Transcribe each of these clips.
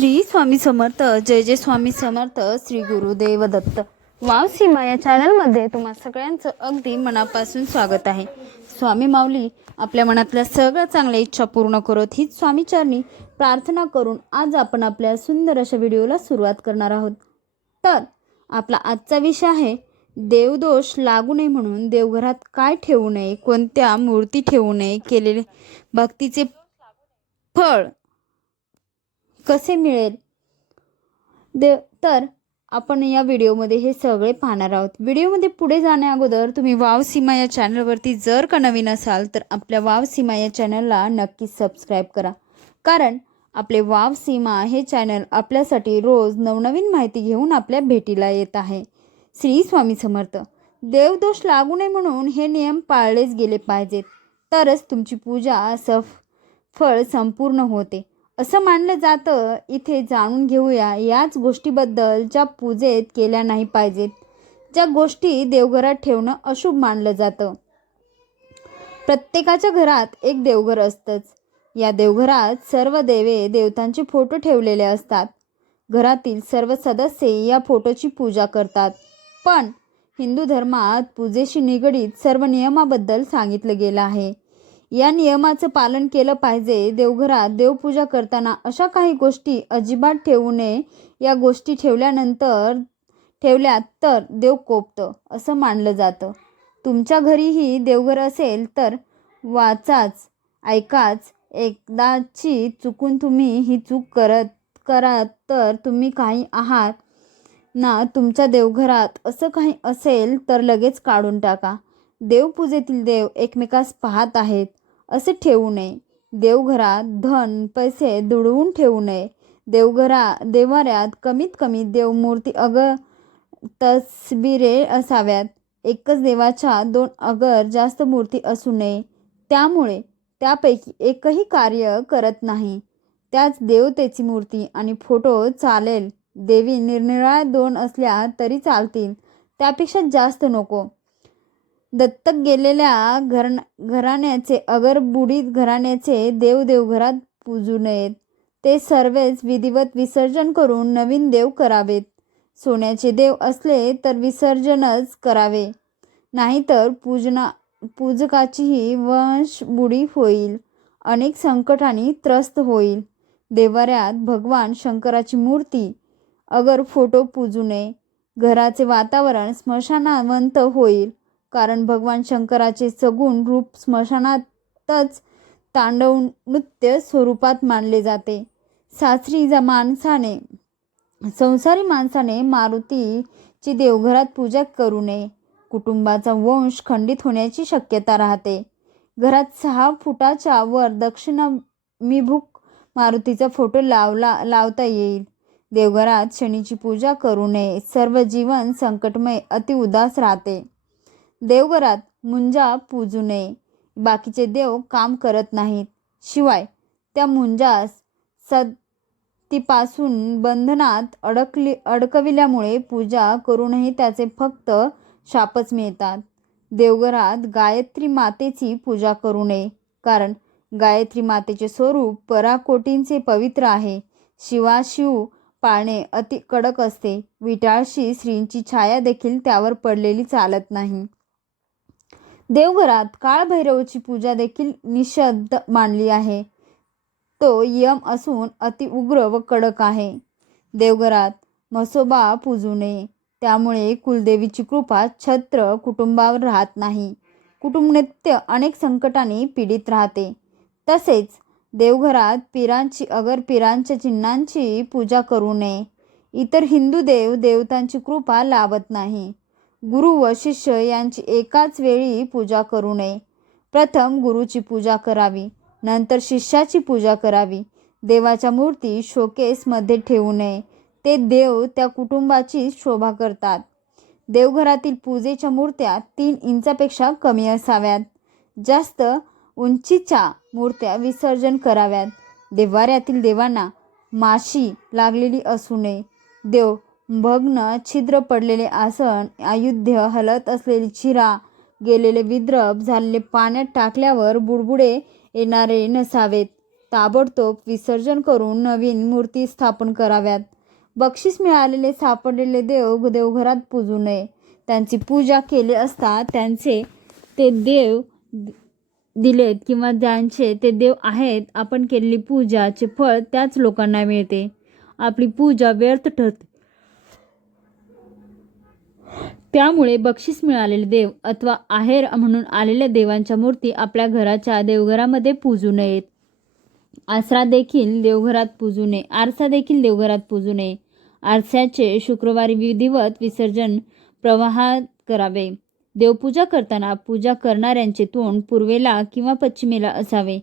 श्री स्वामी समर्थ. जय जय Swami Samarth. Shri Gurudev Datta. Wow सीमा या चॅनलमध्ये तुम्हा सगळ्यांचं अगदी मनापासून स्वागत आहे. स्वामी माऊली आपल्या मनातल्या सगळ्या चांगल्या इच्छा पूर्ण करत हीच स्वामीचरणी प्रार्थना करून आज आपण आपल्या सुंदर अशा व्हिडिओला सुरुवात करणार आहोत. तर आपला आजचा विषय आहे देवदोष लागू नये म्हणून देवघरात काय ठेवू नये, कोणत्या मूर्ती ठेवू नये, केलेले भक्तीचे फळ कसे मिळेल. तर आपण या व्हिडिओमध्ये हे सगळे पाहणार आहोत. व्हिडिओमध्ये पुढे जाण्या अगोदर तुम्ही वाव सीमा या चॅनलवरती जर का नवीन असाल तर आपल्या वाव सीमा या चॅनलला नक्की सबस्क्राईब करा, कारण आपले वाव सीमा हे चॅनल आपल्यासाठी रोज नवनवीन माहिती घेऊन आपल्या भेटीला येत आहे. श्री स्वामी समर्थ. देवदोष लागू नये म्हणून हे नियम पाळलेच गेले पाहिजेत, तरच तुमची पूजा फळ संपूर्ण होते असं मानलं जातं. इथे जाणून घेऊया याच गोष्टीबद्दल ज्या पूजेत केल्या नाही पाहिजेत, ज्या गोष्टी देवघरात ठेवणं अशुभ मानलं जातं. प्रत्येकाच्या घरात एक देवघर असतंच. या देवघरात सर्व देवतांचे फोटो ठेवलेले असतात. घरातील सर्व सदस्य या फोटोची पूजा करतात. पण हिंदू धर्मात पूजेशी निगडीत सर्व नियमाबद्दल सांगितलं गेलं आहे. या नियमाचं पालन केलं पाहिजे. देवघरात देवपूजा करताना अशा काही गोष्टी अजिबात ठेवू नये. या गोष्टी ठेवल्या तर देव कोपतं असं मानलं जातं. तुमच्या घरीही देवघर असेल तर वाचाच ऐकाच. एकदाची चुकून तुम्ही ही चूक करा तर तुम्ही काही आहात ना तुमच्या देवघरात असं काही असेल तर लगेच काढून टाका. देवपूजेतील देव एकमेकास पाहत आहेत असे ठेवू नये. देवघरात धन पैसे दुडवून ठेवू नये. देवाऱ्यात कमीत कमी देवमूर्ती तसबिरे असाव्यात. एकच देवाच्या 2 अगर जास्त मूर्ती असू नये. त्यामुळे त्यापैकी एकही कार्य करत नाही. त्याच देवतेची मूर्ती आणि फोटो चालेल. देवी निरनिराळ्या 2 असल्या तरी चालतील, त्यापेक्षा जास्त नको. दत्तक गेलेल्या घराण्याचे अगर बुडीत घराण्याचे देवघरात पूजू नयेत. ते सर्वच विधिवत विसर्जन करून नवीन देव करावेत. सोन्याचे देव असले तर विसर्जनच करावे, नाहीतर पूजकाचीही वंशबुडी होईल, अनेक संकटांनी त्रस्त होईल. देवाऱ्यात भगवान शंकराची मूर्ती अगर फोटो पूजू नये. घराचे वातावरण स्मशानावंत होईल, कारण भगवान शंकराचे सगुण रूप स्मशानातच तांडव नृत्य स्वरूपात मानले जाते. संसारी माणसाने मारुतीची देवघरात पूजा करू नये. कुटुंबाचा वंश खंडित होण्याची शक्यता राहते. घरात 6 फुटाच्या वर दक्षिणाभिमुख मारुतीचा फोटो लावता येईल. देवघरात शनीची पूजा करू नये. सर्व जीवन संकटमय अति उदास राहते. देवघरात मुंजा पूजू नये. बाकीचे देव काम करत नाहीत. शिवाय त्या मुंजास सतीपासून बंधनात अडकविल्यामुळे पूजा करूनही त्याचे फक्त शापच मिळतात. देवघरात गायत्री मातेची पूजा करू नये, कारण गायत्री मातेचे स्वरूप पराकोटींचे पवित्र आहे. शिवाशिव पाळणे अति कडक असते. विटाळशी स्त्रीची छाया देखील त्यावर पडलेली चालत नाही. देवघरात काळभैरवाची पूजा देखील निषिद्ध मानली आहे. तो यम असून अति उग्र व कडक आहे. देवघरात म्हसोबा पूजू नये. त्यामुळे कुलदेवीची कृपा छत्र कुटुंबावर राहत नाही. कुटुंब नित्य अनेक संकटांनी पीडित राहते. तसेच देवघरात पीरांच्या चिन्हांची पूजा करू नये. इतर हिंदू देवतांची कृपा लाभत नाही. गुरु व शिष्य यांची एकाच वेळी पूजा करू नये. प्रथम गुरुची पूजा करावी, नंतर शिष्याची पूजा करावी. देवाच्या मूर्ती शोकेसमध्ये ठेवू नये. ते देव त्या कुटुंबाची शोभा करतात. देवघरातील पूजेच्या मूर्त्या 3 इंचापेक्षा कमी असाव्यात. जास्त उंचीच्या मूर्त्या विसर्जन कराव्यात. देवाऱ्यातील देवांना माशी लागलेली असू नये. देव भग्न छिद्र पडलेले आसन, आयुध्य हलत असलेली चिरा गेलेले, विद्रप झालेले, पाण्यात टाकल्यावर बुडबुडे येणारे नसावेत. ताबडतोब विसर्जन करून नवीन मूर्ती स्थापन कराव्यात. बक्षीस मिळालेले सापडलेले देव देवघरात पूजू नये. त्यांची पूजा केली असता त्यांचे ते देव दिलेत किंवा ज्यांचे ते देव आहेत, आपण केलेली पूजाचे फळ त्याच लोकांना मिळते. आपली पूजा व्यर्थ ठरते. त्यामुळे बक्षीस मिळालेले देव अथवा आहेर म्हणून आलेल्या देवांच्या मूर्ती आपल्या घराच्या देवघरामध्ये पूजू नयेत. आरसा देखील देवघरात पूजू नये. आरशाचे शुक्रवारी विधिवत विसर्जन प्रवाहात करावे. देवपूजा करताना पूजा करणाऱ्यांचे तोंड पूर्वेला किंवा पश्चिमेला असावे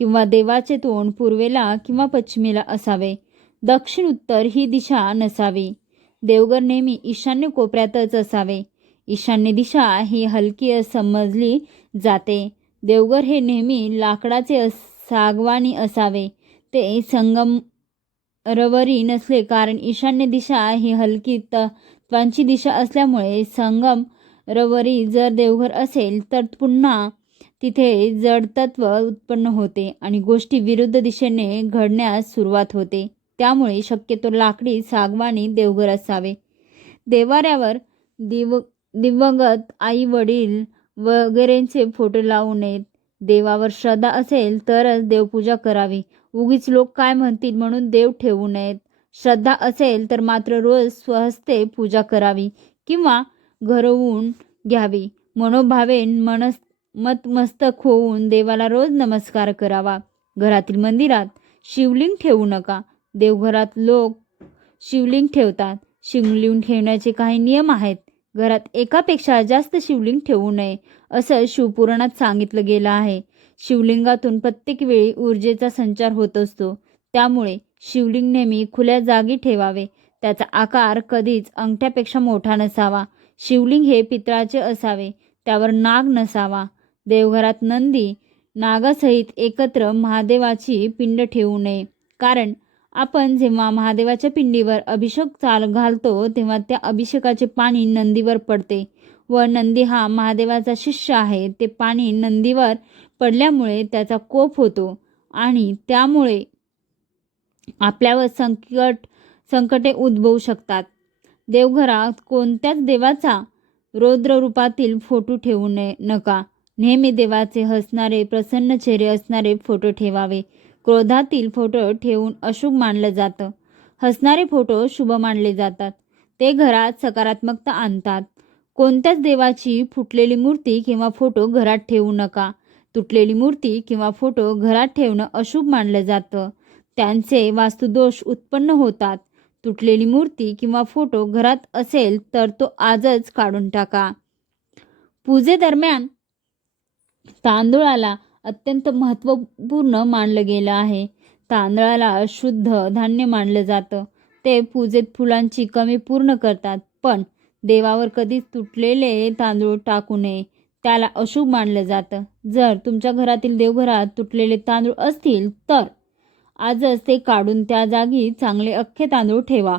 किंवा देवाचे तोंड पूर्वेला किंवा पश्चिमेला असावे. दक्षिण उत्तर ही दिशा नसावी. देवघर नेहमी ईशान्य कोपऱ्यातच असावे. ईशान्य दिशा ही हलकी समजली जाते. देवघर हे नेहमी लाकडाचे सागवानी असावे. ते संगमरवरी नसले, कारण ईशान्य दिशा ही हलकी तत्वांची दिशा असल्यामुळे संगमरवरी जर देवघर असेल तर पुन्हा तिथे जडतत्व उत्पन्न होते आणि गोष्टी विरुद्ध दिशेने घडण्यास सुरुवात होते. त्यामुळे शक्यतो लाकडी सागवानी देवघर असावे. देवाऱ्यावर दिवंगत आई वडील वगैरेंचे फोटो लावू नयेत. देवावर श्रद्धा असेल तरच देवपूजा करावी. उगीच लोक काय म्हणतील म्हणून देव ठेवू नयेत. श्रद्धा असेल तर मात्र रोज स्वहस्ते पूजा करावी किंवा घरवून घ्यावी. मनोभावे मस्तक होऊन देवाला रोज नमस्कार करावा. घरातील मंदिरात शिवलिंग ठेवू नका. देवघरात लोक शिवलिंग ठेवतात. शिवलिंग ठेवण्याचे काही नियम आहेत. घरात एकापेक्षा जास्त शिवलिंग ठेवू नये असं शिवपुराणात सांगितलं गेलं आहे. शिवलिंगातून प्रत्येक वेळी ऊर्जेचा संचार होत असतो. त्यामुळे शिवलिंग नेहमी खुल्या जागी ठेवावे. त्याचा आकार कधीच अंगठ्यापेक्षा मोठा नसावा. शिवलिंग हे पितळाचे असावे. त्यावर नाग नसावा. देवघरात नंदी नागासहित एकत्र महादेवाची पिंड ठेवू नये. कारण आपण जेव्हा महादेवाच्या पिंडीवर अभिषेक घालतो तेव्हा त्या अभिषेकाचे पाणी नंदीवर पडते व नंदी हा महादेवाचा शिष्य आहे. ते पाणी नंदीवर पडल्यामुळे त्याचा कोप होतो आणि त्यामुळे आपल्यावर संकटे उद्भवू शकतात. देवघरात कोणत्याच देवाचा रौद्र रूपातील फोटो ठेवू नका. नेहमी देवाचे हसणारे प्रसन्न चेहरे असणारे फोटो ठेवावे. क्रोधातील फोटो ठेवून अशुभ मानलं जातं. हसणारे फोटो शुभ मानले जातात. ते घरात सकारात्मकता आणतात. कोणत्याच देवाची फुटलेली मूर्ती किंवा फोटो घरात ठेवू नका. तुटलेली मूर्ती किंवा फोटो घरात ठेवणं अशुभ मानलं जातं. त्यांचे वास्तुदोष उत्पन्न होतात. तुटलेली मूर्ती किंवा फोटो घरात असेल तर तो आजच काढून टाका. पूजेदरम्यान तांदूळाला अत्यंत महत्त्वपूर्ण मानलं गेलं आहे. तांदळाला शुद्ध धान्य मानलं जातं. ते पूजेत फुलांची कमी पूर्ण करतात. पण देवावर कधीच तुटलेले तांदूळ टाकू नये. त्याला अशुभ मानलं जातं. जर तुमच्या घरातील देवघरात तुटलेले तांदूळ असतील तर आजच ते काढून त्या जागी चांगले अख्खे तांदूळ ठेवा.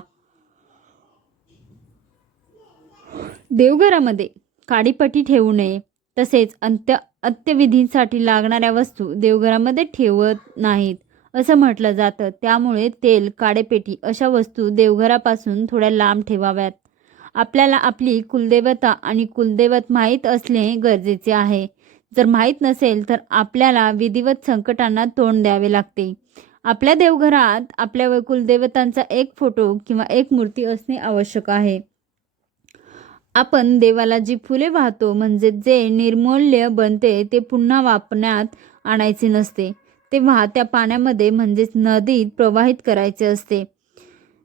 देवघरामध्ये काडीपट्टी ठेवू नये. तसेच अंत्यविधींसाठी लागणाऱ्या वस्तू देवघरामध्ये ठेवत नाहीत असं म्हटलं जातं. त्यामुळे तेल, काडेपेटी अशा वस्तू देवघरापासून थोड्या लांब ठेवाव्यात. आपल्याला आपली कुलदेवता आणि कुलदैवत माहीत असणे गरजेचे आहे. जर माहीत नसेल तर आपल्याला विधिवत संकटांना तोंड द्यावे लागते. आपल्या देवघरात आपल्या कुलदेवतांचा एक फोटो किंवा एक मूर्ती असणे आवश्यक आहे. आपण देवाला जी फुले वाहतो म्हणजे जे निर्मूल्य बनते ते पुन्हा वापरण्यात आणायचे नसते. ते वाहत्या पाण्यामध्ये म्हणजेच नदीत प्रवाहित करायचे असते.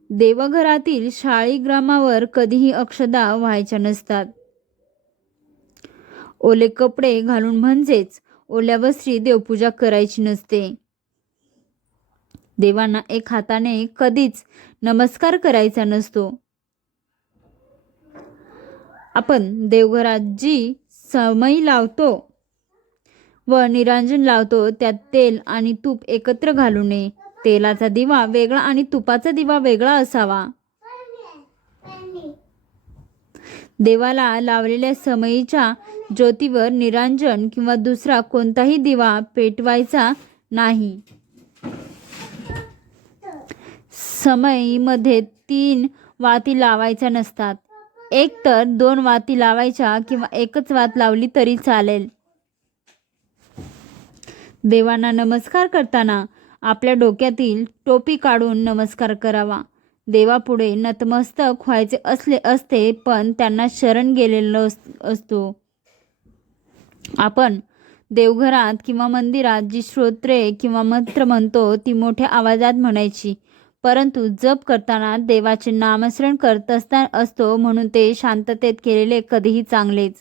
देवघरातील शाळीग्रामावर कधीही अक्षदा व्हायच्या नसतात. ओले कपडे घालून म्हणजेच ओल्या वस्त्री देवपूजा करायची नसते. देवांना एक हाताने कधीच नमस्कार करायचा नसतो. आपण देवघरात जी समई लावतो व निरांजन लावतो त्यात तेल आणि तूप एकत्र घालू नये. तेलाचा दिवा वेगळा आणि तुपाचा दिवा वेगळा असावा. देवाला लावलेल्या समईच्या ज्योतीवर निरांजन किंवा दुसरा कोणताही दिवा पेटवायचा नाही. समईमध्ये 3 वाती लावायच्या नसतात. एकतर 2 वाती लावायच्या किंवा एकच वात लावली तरी चालेल. देवांना नमस्कार करताना आपल्या डोक्यातील टोपी काढून नमस्कार करावा. देवापुढे नतमस्तक व्हायचे असते, पण त्यांना शरण गेलेलो असतो. आपण देवघरात किंवा मंदिरात जी स्तोत्रे किंवा मंत्र म्हणतो ती मोठ्या आवाजात म्हणायची, परंतु जप करताना देवाचे नामस्मरण करत असतो, म्हणून ते शांततेत केलेले कधीही चांगलेच.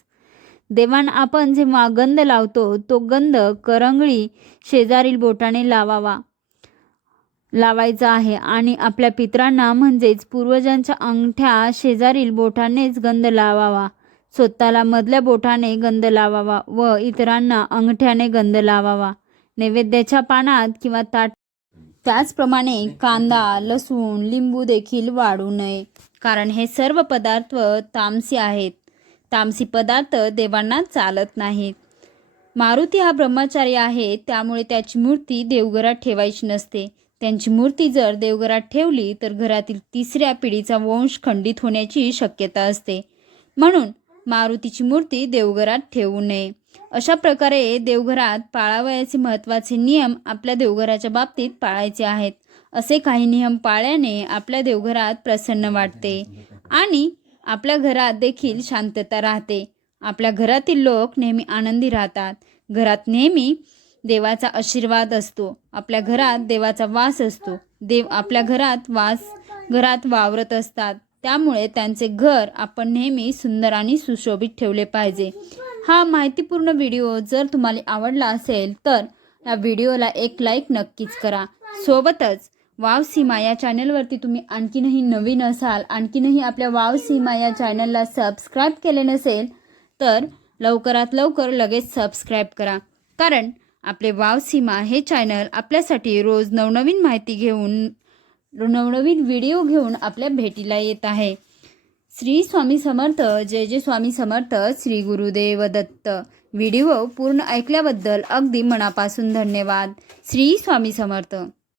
देवांना आपण जेव्हा गंध लावतो तो गंध करंगळी शेजारील बोटाने लावायचा आहे आणि आपल्या पितरांना म्हणजेच पूर्वजांच्या अंगठ्या शेजारील बोटानेच गंध लावावा. स्वतःला मधल्या बोटाने गंध लावावा व इतरांना अंगठ्याने गंध लावावा. नैवेद्याच्या पानात किंवा त्याचप्रमाणे कांदा, लसूण, लिंबू देखील वाढू नये, कारण हे सर्व पदार्थ तामसी आहेत. तामसी पदार्थ देवांना चालत नाहीत. मारुती हा ब्रह्मचारी आहे, त्यामुळे त्याची मूर्ती देवघरात ठेवायची नसते. त्यांची मूर्ती जर देवघरात ठेवली तर घरातील 3ऱ्या पिढीचा वंश खंडित होण्याची शक्यता असते. म्हणून मारुतीची मूर्ती देवघरात ठेवू नये. अशा प्रकारे देवघरात पाळावयाचे महत्त्वाचे नियम आपल्या देवघराच्या बाबतीत पाळायचे आहेत. असे काही नियम पाळल्याने आपल्या देवघरात प्रसन्न वाटते आणि आपल्या घरात देखील शांतता राहते. आपल्या घरातील लोक नेहमी आनंदी राहतात. घरात नेहमी देवाचा आशीर्वाद असतो. आपल्या घरात देवाचा वास असतो. देव आपल्या घरात वावरत असतात. त्यामुळे त्यांचे घर आपण नेहमी सुंदर आणि सुशोभित ठेवले पाहिजे. हा माहितीपूर्ण व्हिडिओ जर तुम्हाला आवडला असेल तर या व्हिडिओला एक लाईक नक्कीच करा. सोबतच वाव सीमा या चॅनलवरती तुम्ही आणखीनही नवीन असाल, आणखीनही आपल्या वाव सीमा या चॅनलला सबस्क्राईब केले नसेल तर लवकरात लवकर लगेच सबस्क्राईब करा, कारण आपले वाव सीमा हे चॅनल आपल्यासाठी रोज नवनवीन माहिती घेऊन, नवनवीन व्हिडिओ घेऊन आपल्या भेटीला येत आहे. श्री स्वामी समर्थ. जय जय स्वामी समर्थ. श्री गुरुदेव दत्त. व्हिडिओ पूर्ण ऐकल्याबद्दल अगदी मनापासून धन्यवाद. श्री स्वामी समर्थ.